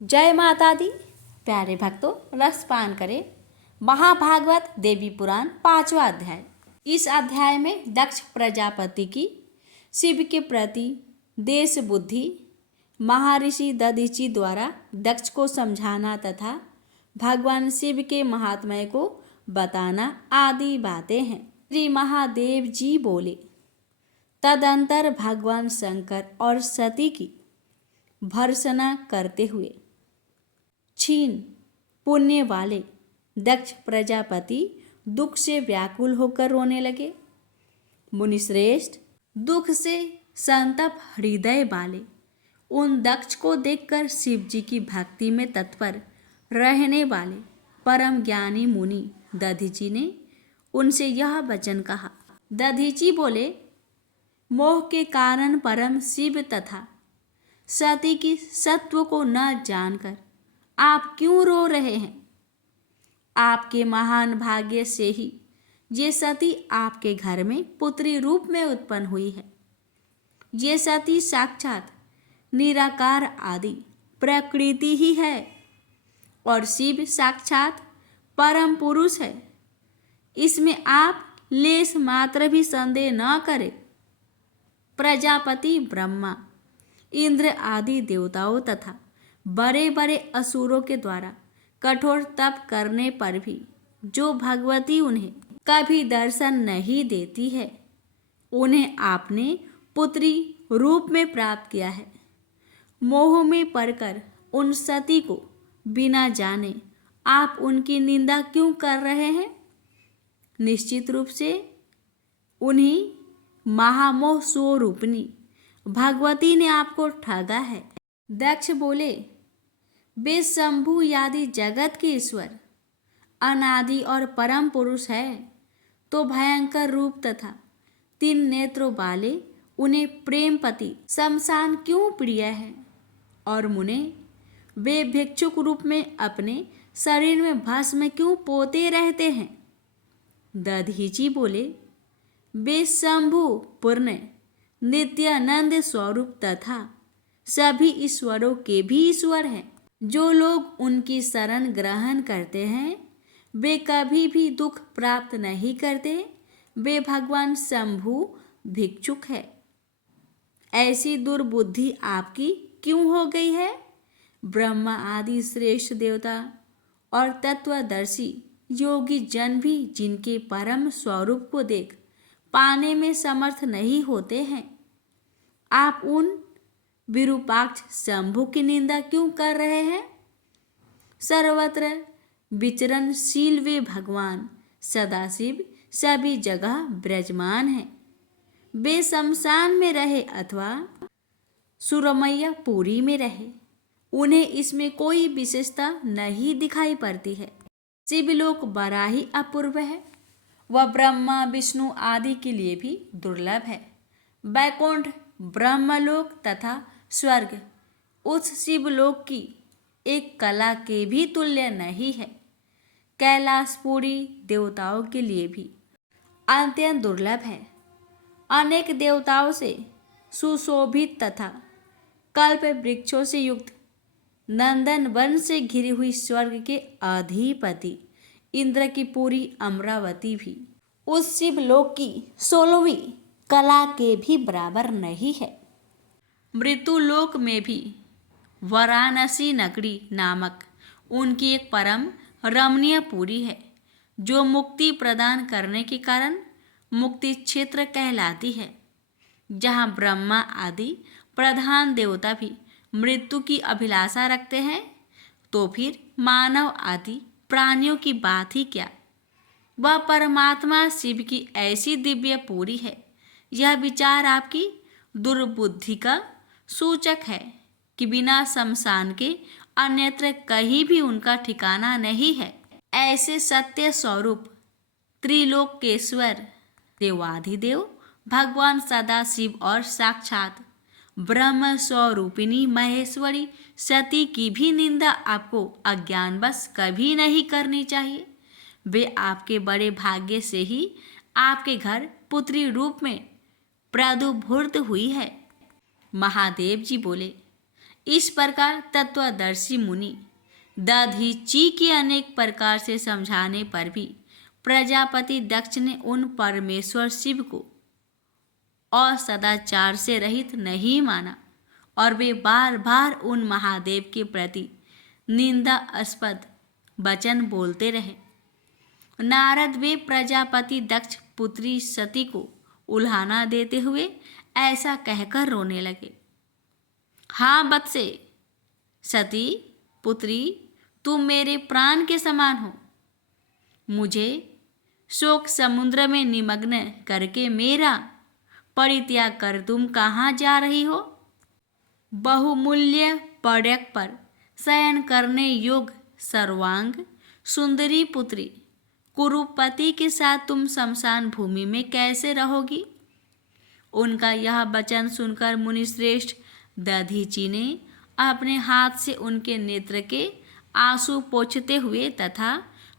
जय माता दी। प्यारे भक्तों, रस पान करें। महाभागवत देवी पुराण 5वां अध्याय। इस अध्याय में दक्ष प्रजापति की शिव के प्रति देश बुद्धि, महर्षि दधीचि द्वारा दक्ष को समझाना तथा भगवान शिव के महात्म्य को बताना आदि बातें हैं। श्री महादेव जी बोले, तदंतर भगवान शंकर और सती की भर्त्सना करते हुए क्षीण पुण्य वाले दक्ष प्रजापति दुख से व्याकुल होकर रोने लगे। मुनिश्रेष्ठ, दुख से संतप हृदय वाले उन दक्ष को देखकर शिव जी की भक्ति में तत्पर रहने वाले परम ज्ञानी मुनि दधीचि ने उनसे यह वचन कहा। दधीचि बोले, मोह के कारण परम शिव तथा सती की सत्व को न जानकर आप क्यों रो रहे हैं? आपके महान भाग्य से ही ये सती आपके घर में पुत्री रूप में उत्पन्न हुई है। ये सती साक्षात निराकार आदि प्रकृति ही है और शिव साक्षात परम पुरुष है। इसमें आप लेश मात्र भी संदेह न करें। प्रजापति ब्रह्मा, इंद्र आदि देवताओं तथा बड़े बड़े असुरों के द्वारा कठोर तप करने पर भी जो भगवती उन्हें कभी दर्शन नहीं देती है, उन्हें आपने पुत्री रूप में प्राप्त किया है। मोह में पड़कर उन सती को बिना जाने आप उनकी निंदा क्यों कर रहे हैं? निश्चित रूप से उन्हीं महामोह स्वरूपिणी भगवती ने आपको ठगा है। दक्ष बोले, वे शंभु आदि जगत के ईश्वर अनादि और परम पुरुष है तो भयंकर रूप तथा 3 नेत्रों वाले उन्हें प्रेमपति शमशान क्यों प्रिय है? और मुने, वे भिक्षुक रूप में अपने शरीर में भस्म क्यों पोते रहते हैं? दधीचि बोले, वे शंभु पूर्ण नित्यानंद स्वरूप तथा सभी ईश्वरों के भी ईश्वर हैं। जो लोग उनकी शरण ग्रहण करते हैं वे कभी भी दुख प्राप्त नहीं करते। वे भगवान शंभु भिक्षुक है। ऐसी दुर्बुद्धि आपकी क्यों हो गई है? ब्रह्मा आदि श्रेष्ठ देवता और तत्वदर्शी योगी जन भी जिनके परम स्वरूप को देख पाने में समर्थ नहीं होते हैं, आप उन विरूपाक्ष शंभु की निंदा क्यों कर रहे हैं? सर्वत्र विचरणशील वे भगवान सदाशिव सभी जगह विराजमान हैं। वे शमशान में रहे अथवा सुरमैया पुरी में रहे, उन्हें इसमें कोई विशेषता नहीं दिखाई पड़ती है। शिवलोक बड़ा ही अपूर्व है। वह ब्रह्मा विष्णु आदि के लिए भी दुर्लभ है। वैकुंठ ब्रह्मलोक तथा स्वर्ग उस शिवलोक की एक कला के भी तुल्य नहीं है। कैलाशपुरी देवताओं के लिए भी अत्यंत दुर्लभ है। अनेक देवताओं से सुशोभित तथा कल्प वृक्षों से युक्त नंदन वन से घिरी हुई स्वर्ग के अधिपति इंद्र की पूरी अमरावती भी उस शिवलोक की 16वीं कला के भी बराबर नहीं है। मृत्युलोक में भी वाराणसी नगरी नामक उनकी एक परम रमणीय पुरी है, जो मुक्ति प्रदान करने के कारण मुक्ति क्षेत्र कहलाती है। जहाँ ब्रह्मा आदि प्रधान देवता भी मृत्यु की अभिलाषा रखते हैं, तो फिर मानव आदि प्राणियों की बात ही क्या। वह परमात्मा शिव की ऐसी दिव्य पुरी है। यह विचार आपकी दुर्बुद्धि का सूचक है कि बिना शमशान के अन्यत्र कहीं भी उनका ठिकाना नहीं है। ऐसे सत्य स्वरूप त्रिलोकेश्वर देवाधिदेव भगवान सदाशिव और साक्षात ब्रह्म स्वरूपिणी महेश्वरी सती की भी निंदा आपको अज्ञानवश कभी नहीं करनी चाहिए। वे आपके बड़े भाग्य से ही आपके घर पुत्री रूप में प्रादुर्भूत हुई है। महादेव जी बोले, इस प्रकार तत्वदर्शी मुनि दधीची के अनेक प्रकार से समझाने पर भी प्रजापति दक्ष ने उन परमेश्वर शिव को और सदाचार से रहित नहीं माना और वे बार बार उन महादेव के प्रति निंदास्पद वचन बोलते रहे। नारद वे प्रजापति दक्ष पुत्री सती को उल्हाना देते हुए ऐसा कहकर रोने लगे। हाँ बत्से, सती पुत्री, तुम मेरे प्राण के समान हो। मुझे शोक समुद्र में निमग्न करके मेरा परित्याग कर तुम कहाँ जा रही हो? बहुमूल्य पर्यक पर शयन करने योग्य सर्वांग सुंदरी पुत्री कुरुपति के साथ तुम शमशान भूमि में कैसे रहोगी? उनका यह वचन सुनकर मुनिश्रेष्ठ दधीची ने अपने हाथ से उनके नेत्र के आंसू पोंछते हुए तथा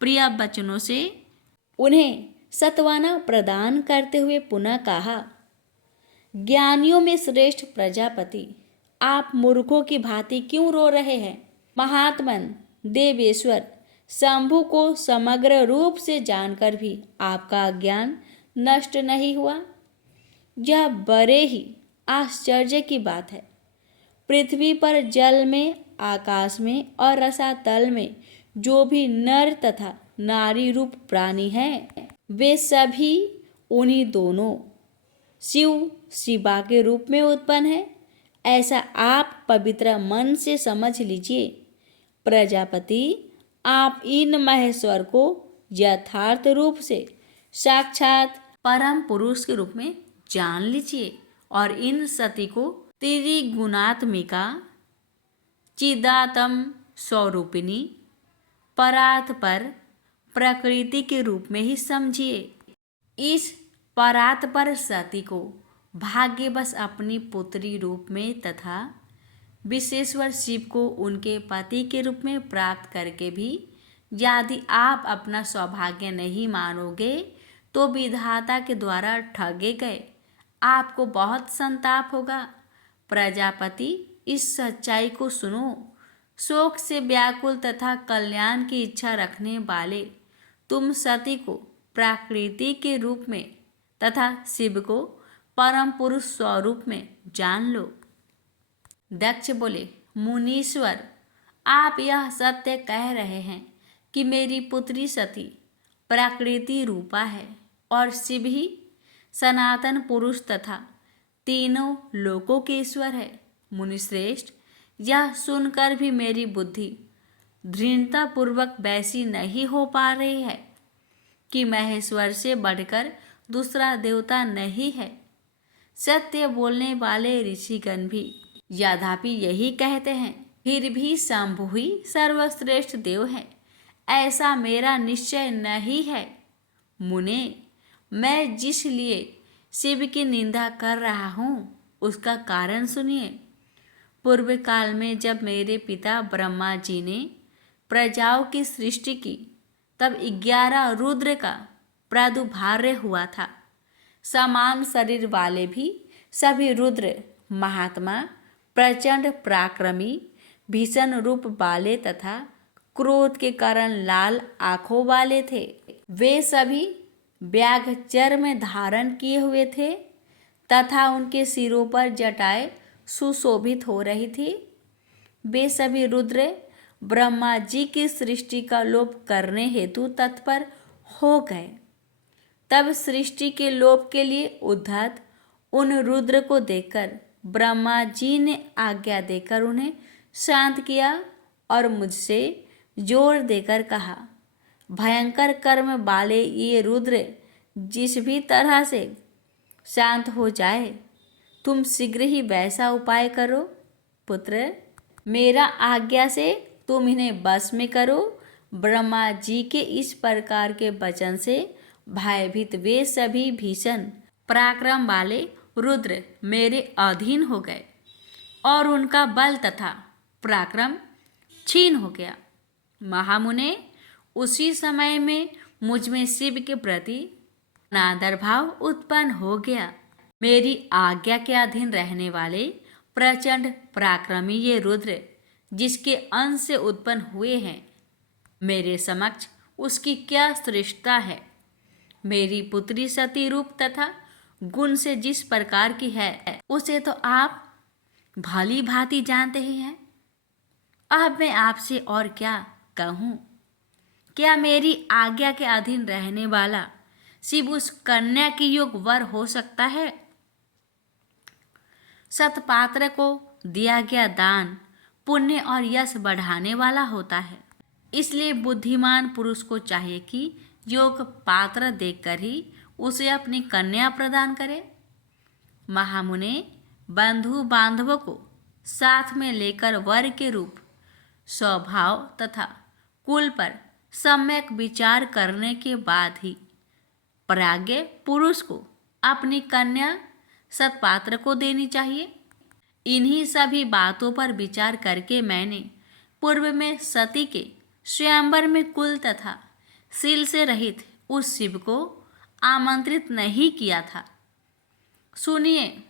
प्रिय वचनों से उन्हें सत्वाना प्रदान करते हुए पुनः कहा, ज्ञानियों में श्रेष्ठ प्रजापति, आप मूर्खों की भांति क्यों रो रहे हैं? महात्मन देवेश्वर शंभु को समग्र रूप से जानकर भी आपका ज्ञान नष्ट नहीं हुआ। यह बड़े ही आश्चर्य की बात है। पृथ्वी पर, जल में, आकाश में और रसातल में जो भी नर तथा नारी रूप प्राणी हैं, वे सभी उन्हीं दोनों शिव शिवा के रूप में उत्पन्न है। ऐसा आप पवित्र मन से समझ लीजिए। प्रजापति, आप इन महेश्वर को यथार्थ रूप से साक्षात परम पुरुष के रूप में जान लीजिए और इन सती को त्रिगुणात्मिका चिदात्म स्वरूपिणी परात पर प्रकृति के रूप में ही समझिए। इस परात पर सती को भाग्यवश अपनी पुत्री रूप में तथा विश्वेश्वर शिव को उनके पति के रूप में प्राप्त करके भी यदि आप अपना सौभाग्य नहीं मानोगे तो विधाता के द्वारा ठगे गए आपको बहुत संताप होगा। प्रजापति, इस सच्चाई को सुनो। शोक से व्याकुल तथा कल्याण की इच्छा रखने वाले तुम सती को प्रकृति के रूप में तथा शिव को परम पुरुष स्वरूप में जान लो। दक्ष बोले, मुनीश्वर, आप यह सत्य कह रहे हैं कि मेरी पुत्री सती प्रकृति रूपा है और शिव ही सनातन पुरुष तथा तीनों लोकों के ईश्वर है। मुनिश्रेष्ठ, यह सुनकर भी मेरी बुद्धि दृढ़तापूर्वक वैसी नहीं हो पा रही है कि महेश्वर से बढ़कर दूसरा देवता नहीं है। सत्य बोलने वाले ऋषिगण भी यद्यपि यही कहते हैं, फिर भी शंभु ही सर्वश्रेष्ठ देव है, ऐसा मेरा निश्चय नहीं है। मुने, मैं जिस लिए शिव की निंदा कर रहा हूँ उसका कारण सुनिए। पूर्व काल में जब मेरे पिता ब्रह्मा जी ने प्रजाओं की सृष्टि की तब 11 रुद्र का प्रादुर्भाव हुआ था। समान शरीर वाले भी सभी रुद्र महात्मा, प्रचंड पराक्रमी, भीषण रूप वाले तथा क्रोध के कारण लाल आंखों वाले थे। वे सभी व्याघ्र चर्म धारण किए हुए थे तथा उनके सिरों पर जटाएं सुशोभित हो रही थी। वे सभी रुद्र ब्रह्मा जी की सृष्टि का लोप करने हेतु तत्पर हो गए। तब सृष्टि के लोप के लिए उद्धत उन रुद्र को देखकर ब्रह्मा जी ने आज्ञा देकर उन्हें शांत किया और मुझसे जोर देकर कहा, भयंकर कर्म वाले ये रुद्र जिस भी तरह से शांत हो जाए, तुम शीघ्र ही वैसा उपाय करो। पुत्र, मेरा आज्ञा से तुम इन्हें बस में करो। ब्रह्मा जी के इस प्रकार के वचन से भयभीत वे सभी भीषण पराक्रम वाले रुद्र मेरे अधीन हो गए और उनका बल तथा पराक्रम छीन हो गया। महामुने, उसी समय में मुझ में शिव के प्रति अनादर भाव उत्पन्न हो गया। मेरी आज्ञा के अधीन रहने वाले प्रचंड पराक्रमी ये रुद्र जिसके अंश से उत्पन्न हुए हैं, मेरे समक्ष उसकी क्या श्रेष्ठता है। मेरी पुत्री सती रूप तथा गुण से जिस प्रकार की है उसे तो आप भली भांति जानते ही हैं। अब मैं आपसे और क्या कहूँ। क्या मेरी आज्ञा के अधीन रहने वाला शिव उस कन्या की योग वर हो सकता है? सतपात्र को दिया गया दान पुण्य और यश बढ़ाने वाला होता है। इसलिए बुद्धिमान पुरुष को चाहिए कि योग पात्र देखकर ही उसे अपनी कन्या प्रदान करे। महामुने बंधु बांधवों को साथ में लेकर वर के रूप, स्वभाव तथा कुल पर सम्यक विचार करने के बाद ही प्राज्ञ पुरुष को अपनी कन्या सतपात्र को देनी चाहिए। इन्हीं सभी बातों पर विचार करके मैंने पूर्व में सती के स्वयंवर में कुल तथा शील से रहित उस शिव को आमंत्रित नहीं किया था। सुनिए,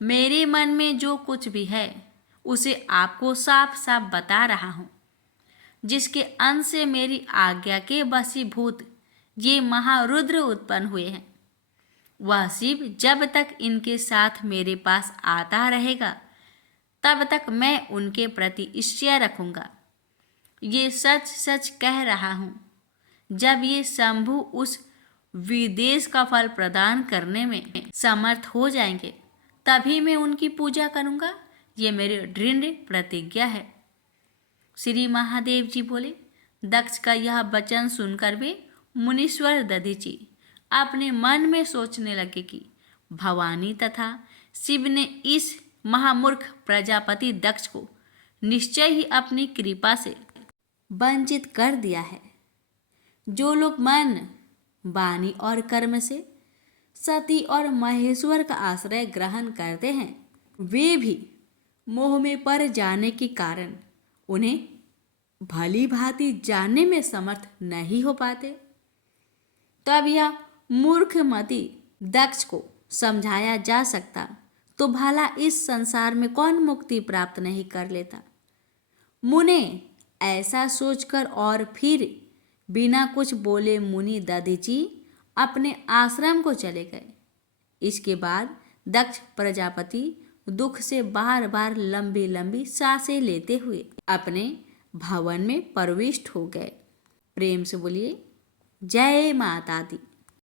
मेरे मन में जो कुछ भी है उसे आपको साफ साफ बता रहा हूँ। जिसके अंश से मेरी आज्ञा के वशीभूत ये महारुद्र उत्पन्न हुए हैं, वह शिव जब तक इनके साथ मेरे पास आता रहेगा तब तक मैं उनके प्रति ईर्ष्या रखूंगा। ये सच सच कह रहा हूँ। जब ये शंभु उस विदेश का फल प्रदान करने में समर्थ हो जाएंगे तभी मैं उनकी पूजा करूँगा। ये मेरी दृढ़ प्रतिज्ञा है। श्री महादेव जी बोले। दक्ष का यह वचन सुनकर वे मुनीश्वर दधीची अपने मन में सोचने लगे कि भवानी तथा शिव ने इस महामूर्ख प्रजापति दक्ष को निश्चय ही अपनी कृपा से वंचित कर दिया है। जो लोग मन, वाणी और कर्म से सती और महेश्वर का आश्रय ग्रहण करते हैं, वे भी मोह में पड़ जाने के कारण उन्हें भली भांति जानने में समर्थ नहीं हो पाते। तब यह मूर्खमती दक्ष को समझाया जा सकता तो भला इस संसार में कौन मुक्ति प्राप्त नहीं कर लेता। मुने ऐसा सोचकर और फिर बिना कुछ बोले मुनि दधीची अपने आश्रम को चले गए। इसके बाद दक्ष प्रजापति दुख से बार बार लंबी लंबी सांसें लेते हुए अपने भवन में प्रविष्ट हो गए। प्रेम से बोलिए जय माता दी।